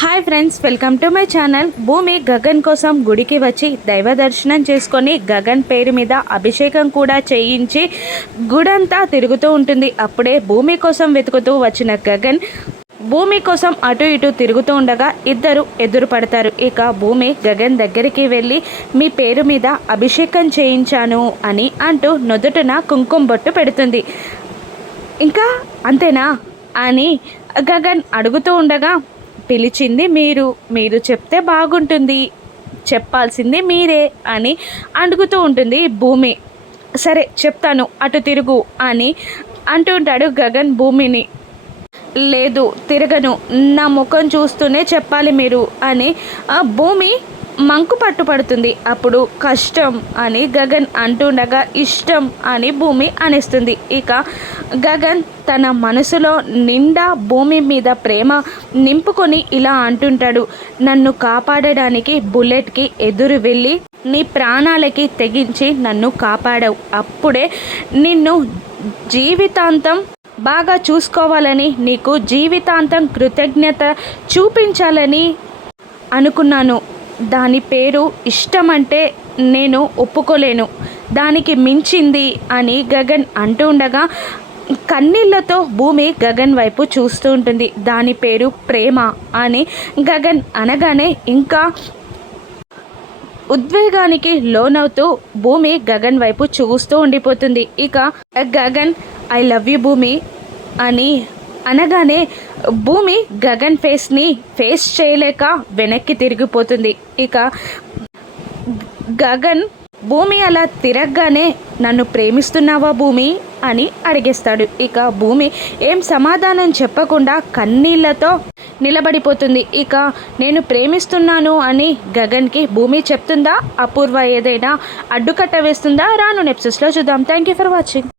Hi friends, welcome to my channel. భూమి గగన్ కోసం గుడికి వచ్చి దైవ దర్శనం చేసుకొని గగన్ పేరు మీద అభిషేకం కూడా చేయించి గుడంతా తిరుగుతూ ఉంటుంది. అప్పుడే భూమి కోసం వెతుకుతూ వచ్చిన గగన్ భూమి కోసం అటు ఇటు తిరుగుతూ ఉండగా ఇద్దరు ఎదురు పడతారు. ఇక భూమి గగన్ దగ్గరికి వెళ్ళి మీ పేరు మీద అభిషేకం చేయించాను అని అంటూ నుదుటిన కుంకుమ బొట్టు పెడుతుంది. ఇంకా అంతేనా అని గగన్ అడుగుతూ ఉండగా పిలిచింది మీరు చెప్తే బాగుంటుంది, చెప్పాల్సింది మీరే అని అడుగుతూ ఉంటుంది భూమి. సరే చెప్తాను, అటు తిరుగు అని అంటుంటాడు గగన్ భూమిని. లేదు తిరగను, నా ముఖం చూస్తూనే చెప్పాలి మీరు అని భూమి మంకు పట్టుపడుతుంది. అప్పుడు కష్టం అని గగన్ అంటుండగా ఇష్టం అని భూమి అనేస్తుంది. ఇక గగన్ తన మనసులో నిండా భూమి మీద ప్రేమ నింపుకొని ఇలా అంటుంటాడు, నన్ను కాపాడడానికి బుల్లెట్కి ఎదురు వెళ్ళి నీ ప్రాణాలకి తెగించి నన్ను కాపాడావు. అప్పుడే నిన్ను జీవితాంతం బాగా చూసుకోవాలని, నీకు జీవితాంతం కృతజ్ఞత చూపించాలని అనుకున్నాను. దాని పేరు ఇష్టమంటే నేను ఒప్పుకోలేను, దానికి మించింది అని గగన్ అంటూ ఉండగా కన్నీళ్లతో భూమి గగన్ వైపు చూస్తూ ఉంటుంది. దాని పేరు ప్రేమ అని గగన్ అనగానే ఇంకా ఉద్వేగానికి లోనవుతూ భూమి గగన్ వైపు చూస్తూ ఉండిపోతుంది. ఇక గగన్ ఐ లవ్ యూ భూమి అని అనగానే భూమి గగన్ ఫేస్ చేయలేక వెనక్కి తిరిగిపోతుంది. ఇక గగన్ భూమి అలా తిరగగానే నన్ను ప్రేమిస్తున్నావా భూమి అని అడిగేస్తాడు. ఇక భూమి ఏం సమాధానం చెప్పకుండా కన్నీళ్లతో నిలబడిపోతుంది. ఇక నేను ప్రేమిస్తున్నాను అని గగన్కి భూమి చెప్తుందా, అపూర్వ ఏదైనా అడ్డుకట్ట వేస్తుందా? రాను ఎపిసోడ్స్లో చూద్దాం. Thank you for watching.